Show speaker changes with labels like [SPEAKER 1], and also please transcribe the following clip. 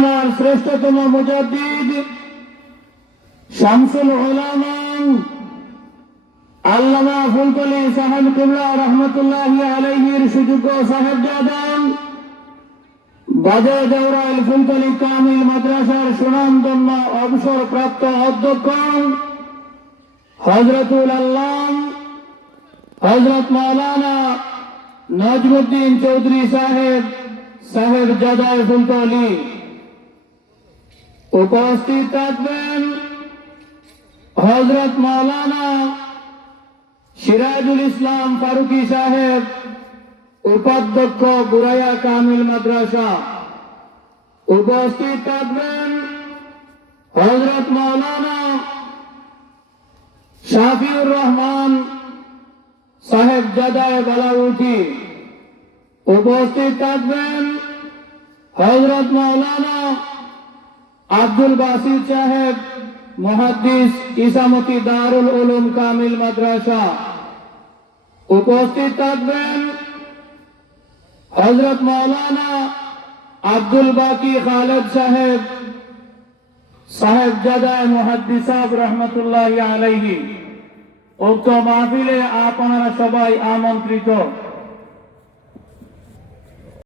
[SPEAKER 1] আমার শ্রেষ্ঠতম মুজাদ্দিদ শামসুল উলামান আল্লামা ফুলকলি সাহেব কুবলা রহমতুল্লাহ আলাইহির সুযোগ্য সাহেব জাদান বাজার দেওরাইল ফুলকলি কামিল মাদ্রাসার সুনামধন্য অবসরপ্রাপ্ত অধ্যক্ষ হজরতুল আল্লাহ হজরত মৌলানা নজমুদ্দিন চৌধুরী সাহেব সাহেব জাদায় ফুলকলি উপস্থিত থাকবেন হজরত মৌলানা সিরাজুল ইসলাম ফারুকি সাহেব, উপাধ্যক্ষ বুরাইয়া কামিল মাদ্রাসা। উপস্থিত থাকবেন হজরত মৌলানা শাফিউর রহমান সাহেব জাদায় বালাউটি উপস্থিত থাকবেন হজরত মৌলানা আব্দুল বাসির সাহেব, মহাদ্দিস ইসামতি দারুল উলুম কামিল মাদ্রাসা। উপস্থিত থাকবেন হজরত মৌলানা আব্দুল বাকি খালেদ সাহেব সাহেব জাদায় মহাদ্দিসাব রহমতুল্লাহ আলাইহি। উক্ত মাহফিলে আপনারা সবাই আমন্ত্রিত।